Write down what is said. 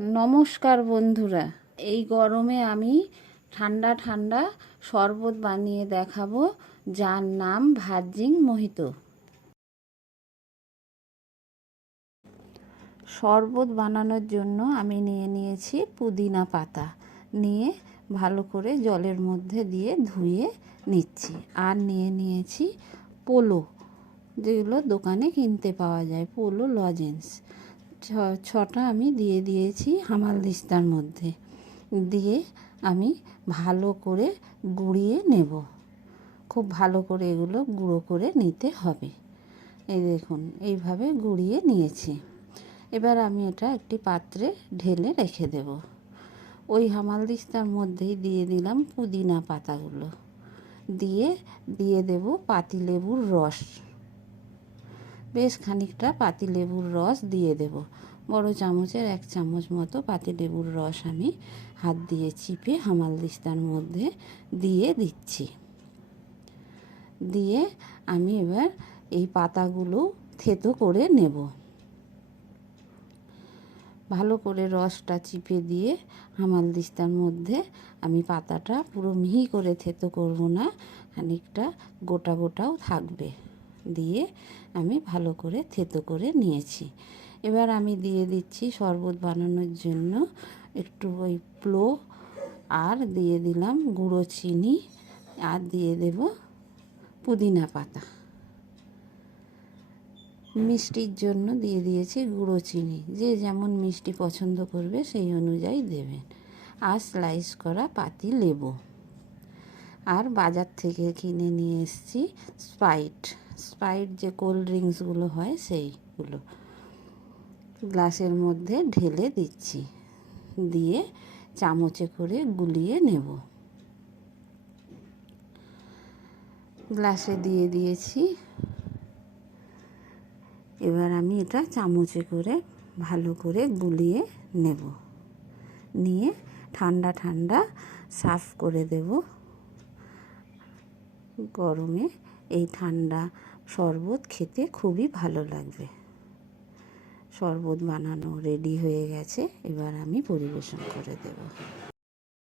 নমস্কার বন্ধুরা, এই গরমে আমি ঠান্ডা ঠান্ডা শরবত বানিয়ে দেখাবো, যার নাম ভার্জিন মোহিতো। শরবত বানানোর জন্য আমি নিয়ে নিয়েছি পুদিনা পাতা, নিয়ে ভালো করে জলের মধ্যে দিয়ে ধুয়ে নিচ্ছি। আর নিয়ে নিয়েছি পোলো, যেগুলো দোকানে কিনতে পাওয়া যায়, পোলো লজেন্স। ছটা আমি দিয়ে দিয়েছি হামালদিস্তার মধ্যে, দিয়ে আমি ভালো করে গুঁড়িয়ে নেব। খুব ভালো করে এগুলো গুঁড়ো করে নিতে হবে। এই দেখুন, এইভাবে গুঁড়িয়ে নিয়েছি। এবার আমি এটা একটি পাত্রে ঢেলে রেখে দেব। ওই হামালদিস্তার মধ্যেই দিয়ে দিলাম পুদিনা পাতাগুলো, দিয়ে দেব পাতিলেবুর রস। বেশ খানিকটা পাতিলেবুর রস দিয়ে দেব। বড় চামচের 1 চামচ মতো পাতিলেবুর রস আমি হাত দিয়ে চিপে হামালদিস্তার মধ্যে দিয়ে দিচ্ছি। দিয়ে আমি এবার এই পাতাগুলো থেতো করে নেব। ভালো করে রসটা চিপে দিয়ে হামালদিস্তার মধ্যে আমি পাতাটা পুরো মিহি করে থেতো করব না, খানিকটা গোটা গোটাও থাকবে, দিয়ে আমি ভালো করে থেতো করে নিয়েছি। এবার আমি দিয়ে দিচ্ছি শরবত বানানোর জন্য একটু ওই প্লো, আর দিয়ে দিলাম গুঁড়ো চিনি, আর দিয়ে দেব পুদিনা পাতা। মিষ্টির জন্য দিয়ে দিয়েছি গুঁড়ো চিনি, যে যেমন মিষ্টি পছন্দ করবে সেই অনুযায়ী দেবেন। আর স্লাইস করা পাতি লেবু। আর বাজার থেকে কিনে নিয়ে এসেছি স্প্রাইট যে কোল্ড ড্রিঙ্কসগুলো হয় সেইগুলো গ্লাসের মধ্যে ঢেলে দিচ্ছি, দিয়ে চামচে করে গুলিয়ে নেব। গ্লাসে দিয়ে দিয়েছি। এবার আমি এটা চামচে করে ভালো করে গুলিয়ে নেব, নিয়ে ঠান্ডা ঠান্ডা সার্ভ করে দেব। গরমে এই ঠান্ডা শরবত খেতে খুবই ভালো লাগবে। শরবত বানানো রেডি হয়ে গেছে, এবার আমি পরিবেশন করে দেব।